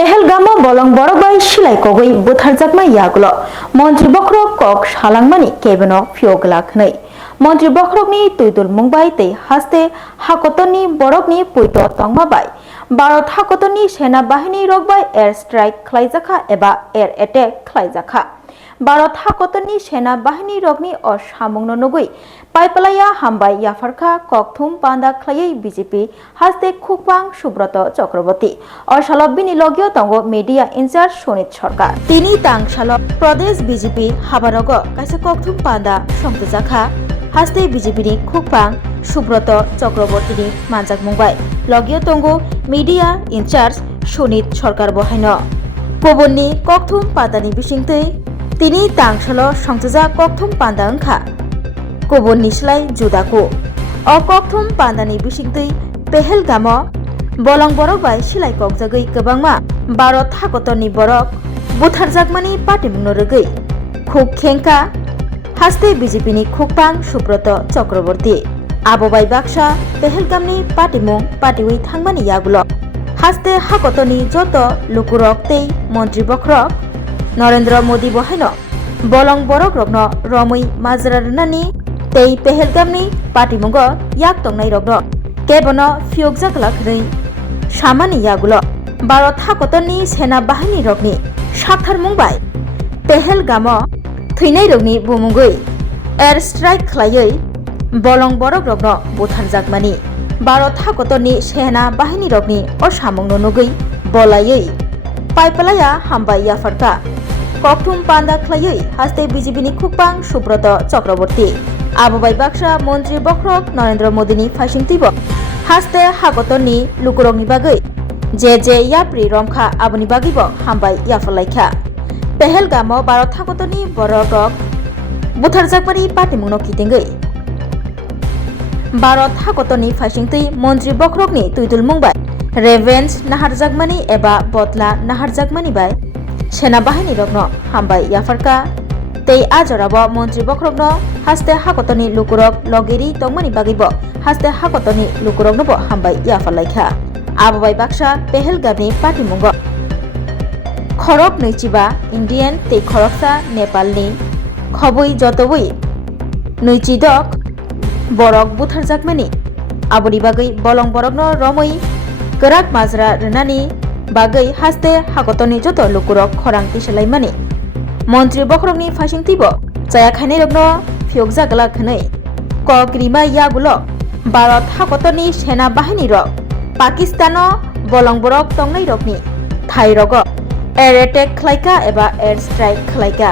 পেহেলগামো বলং বরবাই সিলাই কগৈ বুথারজাকমা ইয়াগুলো মন্ত্রী বখরক কক সালাংমানি কেবেনো ফিওগলাখनै মন্ত্রী বখরকনি তুইতুল মুংবাই তে হাসতে হাকতনি বরকনি পুইতো তংমাবাই ভারত হাকতনি সেনা বাহিনী রকবাই এয়ার স্ট্রাইক খ্লাইজাখা এবা এয়ার অ্যাটাক খ্লাইজাখা ভারত হাকতনি সেনা বাহিনী রকনি অসামুংনো নগুই পাইপলাইয়া হামবাই ইয়াফারখা ককথুম পান্দা খ্লাইयै বিজেপি হাসতে খুকপাং সুব্রত চক্রবর্তী অশালবিনী লগীয় তঙ্গ মিডিয়া ইনচার্জ সুনীত সরকার তিনি তাংশাল প্রদেশ বিজেপি হাবারগ কাইসা ককথুম পান্দা সংতজাখা হাসতে বিজেপিনি খুকপাং সুব্রত চক্রবর্তীনি মানজাক মুংবাই লগীয় তঙ্গ মিডিয়া ইনচার্জ সুনীত সরকার বহাইন কবননি ককথুম পান্দানি বিসিংতৈ তিনি তাংশাল সংতজা ককথুম পান্দা ওংখা কবন নিসলাই जुदाको अकथुम पान्दानि बिसिंतै पेहेलगामो बलं बरक बाय सिलाय ककजागै गोबांमा भारत हाकतनि बरक बुथारजाकमानि पाटिमुंनो रगै खुक खेंका हास्ते बिजेपिनि खुकपां सुब्रत चक्रवर्ती आबोबाय बाक्सा पेहेलगामनि पाटिमुं पाटिवै थांमानि यागुलो हास्ते हाकतनि जत लुकुरक तै मन्त्री बख्रक नरेंद्र मोदी बहायन बलं बरक रगनो रमै माजरारनानि तै पेहेलगामनि पाटिमुंगो याक तंगनाय रगनो केबनो फियोगजाकलाखनै सामानि यागुलो भारत हाकतनि सेना बाहिनी रगनि साक्थार मुंबाय पेहेलगामो थैनाय रगनि बुमुंगै एयार स्ट्राइक ख्लायै बलं बरक रगनो बुथारजाकमानि भारत हाकतनि सेना बाहिनी रगनि असामुंनो नुगै बलायै पाइपलाया हामबाय याफारका ककथुम पान्दा ख्लायै हास्ते बिजेपिनि खुकपां सुब्रत चक्रवर्ती आबोबाय बाक्सा मन्त्री बख्रक नरेंद्र मोदीनि फाइसिंतिबो हास्ते हाकतनि लुकुरकनि बागै जे याप्रि रमखा आबोनि बागैबो हामबाय याफलायखा पेहेलगामो भारत हाकतनि बरक बुथारजाकमानि पाटिमुंनो किथिंगै भारत हाकतनि फाइसिंतै मन्त्री बख्रकनि तुइतुल मुंबाय रेवेन्स नाहारजाकमानि एबा बदला नाहारजाकमानि बाय सेना बाहिनी रगनो हामबाय याफारका तै आजराबो मन्त्री बख्रकनो हास्ते हाकतनि लुकुरक लगेरि तंमानि बागैबो हास्ते हाकतनि लुकुरकनोबो हामबाय याफालायखा आबोबाय बाक्सा पेहेलगामनि पाटिमुंगो खरक नैचिबा इन्डियान तै खरकसा नेपालनि खबै जतबै नैचिदक बरक बुथारजाकमानि आबोनि बागै बलं बरकनो रमै गोराक माजरा रनानि बागै हास्ते हाकतनि जत लुकुरक खरां किसलायमानि मन्त्री बख्रकनि फाइसिंतिबो जायाखायनै रगनो फियोगजागलाखनै कक्रिमा यागुलो भारत हाकतनि सेना बाहिनी रग पाकिस्तानो बलं बरक तंगनाय रगनि थाई रग एयार अटैक ख्लायका एबा एयार स्ट्राइक ख्लायका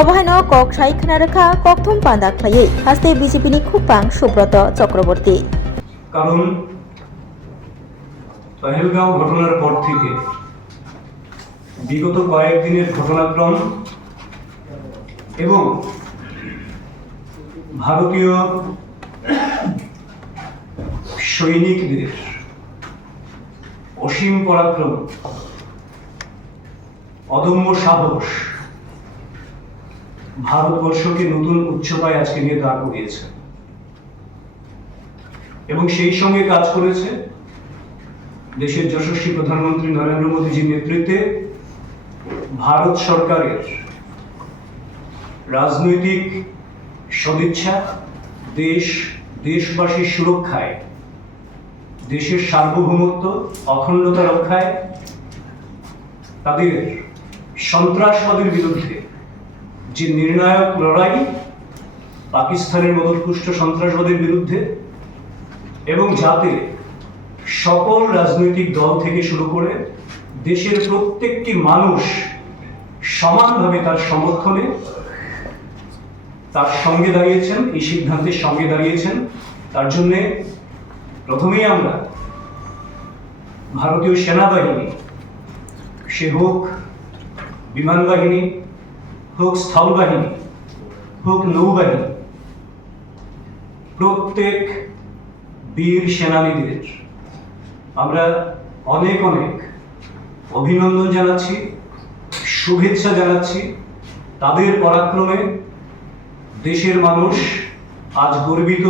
अबहायनो कक साइ खोनारेखा ककथुम पान्दा ख्लायै हास्ते बिजेपिनि खुकपां सुब्रत चक्रवर्ती কারণ পেহেলগাঁও ঘটনার পর থেকে বিগত কয়েকদিনের ঘটনাক্রম এবং ভারতীয় সৈনিকদের অসীম পরাক্রম, অদম্য সাহস ভারতবর্ষকে নতুন উচ্চতায় আজকে নিয়ে দাঁড় করিয়েছে এবং সেই সঙ্গে কাজ করেছে দেশের যশস্বী প্রধানমন্ত্রী নরেন্দ্র মোদীজির নেতৃত্বে ভারত সরকারের রাজনৈতিক সদিচ্ছা, দেশবাসীর সুরক্ষায়, দেশের সার্বভৌমত্ব অখণ্ডতা রক্ষায়, তাদের সন্ত্রাসবাদের বিরুদ্ধে যে নির্ণায়ক লড়াই, পাকিস্তানের মদতপুষ্ট সন্ত্রাসবাদের বিরুদ্ধে, এবং যাতে সকল রাজনৈতিক দল থেকে শুরু করে দেশের প্রত্যেকটি মানুষ সমানভাবে তার সমর্থনে তার সঙ্গে দাঁড়িয়েছেন, এই সিদ্ধান্তের সঙ্গে দাঁড়িয়েছেন। তার জন্যে প্রথমেই আমরা ভারতীয় সেনাবাহিনী, সে হোক বিমান বাহিনী, হোক স্থল বাহিনী, হোক নৌবাহিনী, প্রত্যেক বীর সেনানীদের আমরা অনেক অভিনন্দন জানাচ্ছি, শুভেচ্ছা জানাচ্ছি। তাদের পরাক্রমে দেশের মানুষ আজ গর্বিত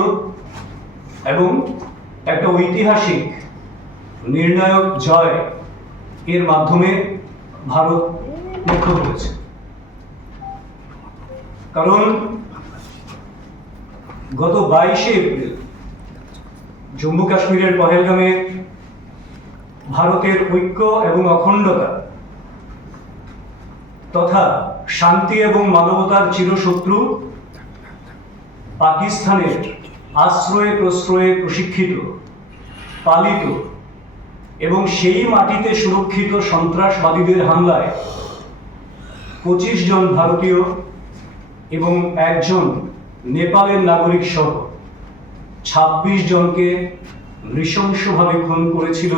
এবং একটা ঐতিহাসিক নির্ণায়ক জয় এর মাধ্যমে ভারত লক্ষ্য করেছে। কারণ গত 22শে এপ্রিল জম্মু কাশ্মীরের পহেলগামে ভারতের ঐক্য এবং অখণ্ডতা তথা শান্তি এবং মানবতার চিরশত্রু পাকিস্তানের আশ্রয়ে প্রশ্রয়ে প্রশিক্ষিত, পালিত এবং সেই মাটিতে সুরক্ষিত সন্ত্রাসবাদীদের হামলায় 25 জন ভারতীয় এবং একজন নেপালের নাগরিক সহ 26 জনকে নৃশংসভাবে খুন করেছিল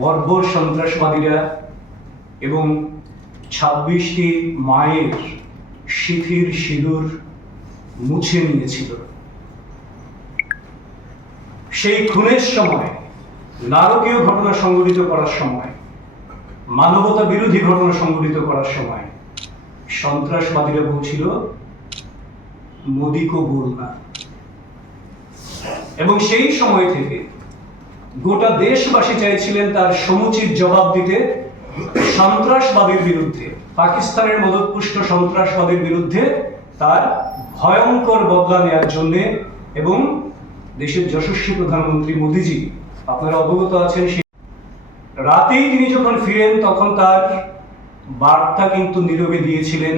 বর্বর সন্ত্রাসবাদীরা এবং 26টি মায়ের শিথির সিঁদুর মুছে নিয়েছিল। সেই খুনের সময়, নারকীয় ঘটনা সংঘটিত করার সময়, মানবতা বিরোধী ঘটনা সংঘটিত করার সময় সন্ত্রাসবাদীরা বলছিল মোদি কো বলনা। এবং সেই সময় থেকে গোটা দেশবাসী চাইছিলেন তার সমুচিত জবাব দিতে সন্ত্রাসবাদের বিরুদ্ধে, পাকিস্তানের মদতপুষ্ট সন্ত্রাসবাদের বিরুদ্ধে তার ভয়ঙ্কর বদলা নেওয়ার জন্য। এবং দেশের যশস্বী প্রধানমন্ত্রী মোদিজি, আপনারা অবগত আছেন, সেই রাতেই তিনি যখন ফিরেন তখন তার বার্তা কিন্তু নীরবে দিয়েছিলেন,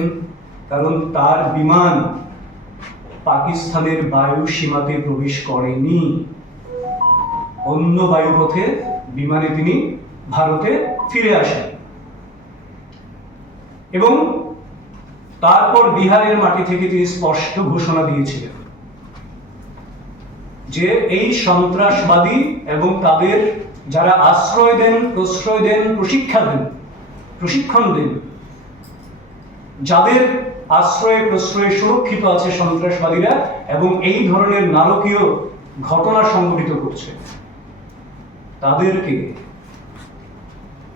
কারণ তার বিমান পাকিস্তানের বায়ু সীমাতে প্রবেশ করেনি। অন্য বায়ুপথে বিমানে তিনি ভারতে ফিরে আসেন। এবং তারপর বিহারের মাটি থেকে তিনি স্পষ্ট ঘোষণা দিয়েছিলেন যে এই সন্ত্রাসবাদী এবং তাদের যারা আশ্রয় দেন, প্রশ্রয় দেন, প্রশিক্ষণ দেন, যাদের আশ্রয়ে প্রশ্রয়ে সুরক্ষিত আছে সন্ত্রাসবাদীরা এবং এই ধরনের নারকীয় ঘটনা সংঘটিত করছে, তাদেরকে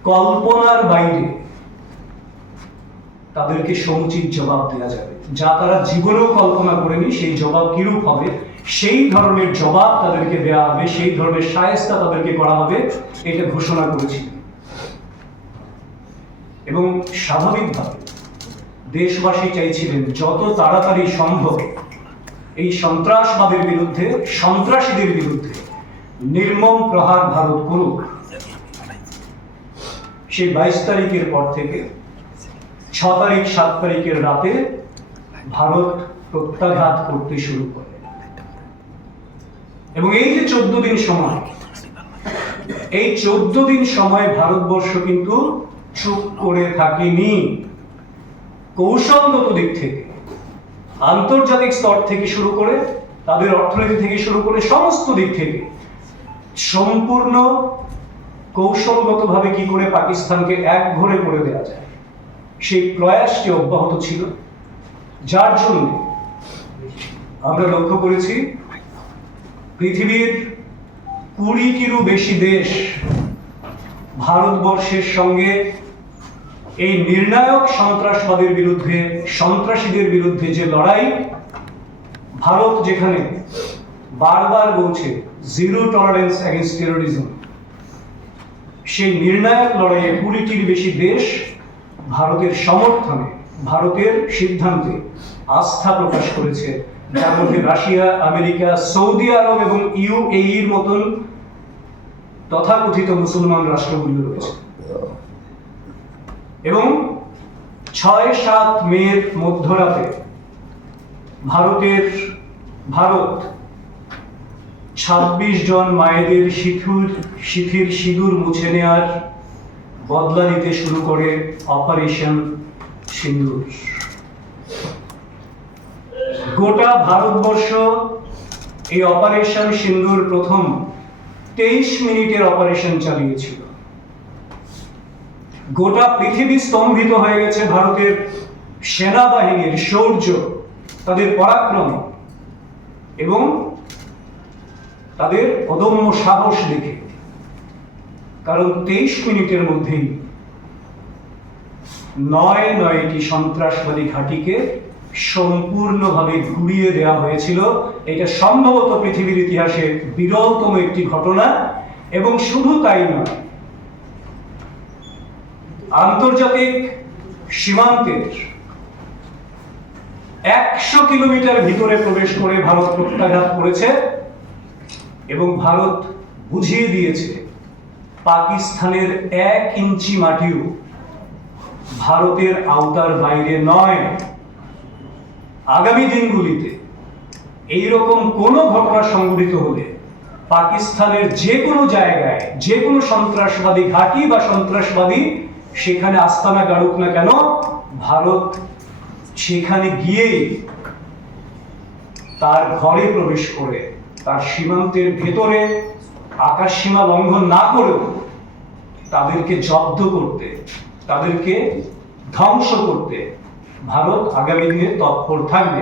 কল্পনার বাইরে তাদেরকে সমুচিত জবাব দেওয়া যাবে, যা তারা জীবনেও কল্পনা করেনি। সেই জবাব কিরূপ হবে, সেই ধরনের জবাব তাদেরকে দেওয়া হবে, সেই ধরনের শায়েস্তা তাদেরকে করা হবে, এটা ঘোষণা করেছিলেন। এবং স্বাভাবিকভাবে দেশবাসী চাইছিলেন যত তাড়াতাড়ি সম্ভব এই সন্ত্রাসবাদের বিরুদ্ধে, সন্ত্রাসীদের বিরুদ্ধে নির্মম প্রহার ভারত করুক। সেই 22 তারিখের পর থেকে 6 তারিখ 7 তারিখের রাতে ভারত প্রত্যাঘাত করতে শুরু করে। এবং এই যে 14 দিন সময়, এই 14 দিন সময় ভারতবর্ষ কিন্তু চুপ করে থাকেনি। কৌশলগত দিক থেকে, আন্তর্জাতিক স্তর থেকে শুরু করে, তাদের অর্থনীতি থেকে শুরু করে সমস্ত দিক থেকে সম্পূর্ণ কৌশলগতভাবে কি করে পাকিস্তানকে একঘরে করে দেওয়া যায় সেই প্রয়াসটি অব্যাহত ছিল। যার জন্য আমরা লক্ষ্য করেছি পৃথিবীর 20টিরও বেশি দেশ ভারতবর্ষের সঙ্গে এই নির্ণায়ক সন্ত্রাসবাদের বিরুদ্ধে, সন্ত্রাসীদের বিরুদ্ধে যে লড়াই, ভারত যেখানে বারবার বলছে জিরো টলারেন্স এগেইনস্ট টেরোরিজম, সেই নির্ণায়ক লড়াইয়ে 20টির বেশি দেশ ভারতের সমর্থনে, ভারতের সিদ্ধান্তে আস্থা প্রকাশ করেছে, যার মধ্যে রাশিয়া, আমেরিকা, সৌদি আরব এবং ইউএইর মতন তথাকথিত মুসলমান রাষ্ট্রগুলি রয়েছে। এবং 6-7 মের মধ্যরাতে ভারত 26 জন মায়েদের শিথির সিঁদুর মুছে নেওয়ার বদলা নিতে শুরু করে অপারেশন সিন্দুর। গোটা ভারতবর্ষ এই অপারেশন সিন্দুর প্রথম 23 মিনিটের অপারেশন চালিয়েছিল। গোটা পৃথিবী স্তম্ভিত হয়ে গেছে ভারতের সেনাবাহিনীর শৌর্য, তাদের পরাক্রম এবং তাদের অদম্য সাহস দেখে। কারণ 23 মিনিটের মধ্যেই 9টি সন্ত্রাসবাদী ঘাঁটিকে সম্পূর্ণভাবে ঘুরিয়ে দেওয়া হয়েছিল। এটা সম্ভবত পৃথিবীর ইতিহাসে বিরলতম একটি ঘটনা। এবং শুধু তাই নয়, আন্তর্জাতিক সীমান্তের 100 কিলোমিটার ভিতরে প্রবেশ করে ভারত প্রত্যাঘাত করেছে এবং ভারত বুঝিয়ে দিয়েছে পাকিস্তানের 1 ইঞ্চি মাটিও ভারতের আওতার বাইরে নয়। আগামী দিনগুলিতে এইরকম কোনো ঘটনা সংঘটিত হলে পাকিস্তানের যে কোনো জায়গায় যে কোনো সন্ত্রাসবাদী ঘাঁটি বা সন্ত্রাসবাদী সেখানে আস্তানা গাড়ুক না কেন, ভারত সেখানে গিয়েই তার ঘরে প্রবেশ করে তার সীমান্তের ভেতরে আকাশ সীমা লঙ্ঘন না করেও তাদেরকে জব্দ করতে, তাদেরকে ধ্বংস করতে ভারত আগামী দিনে তৎপর থাকবে।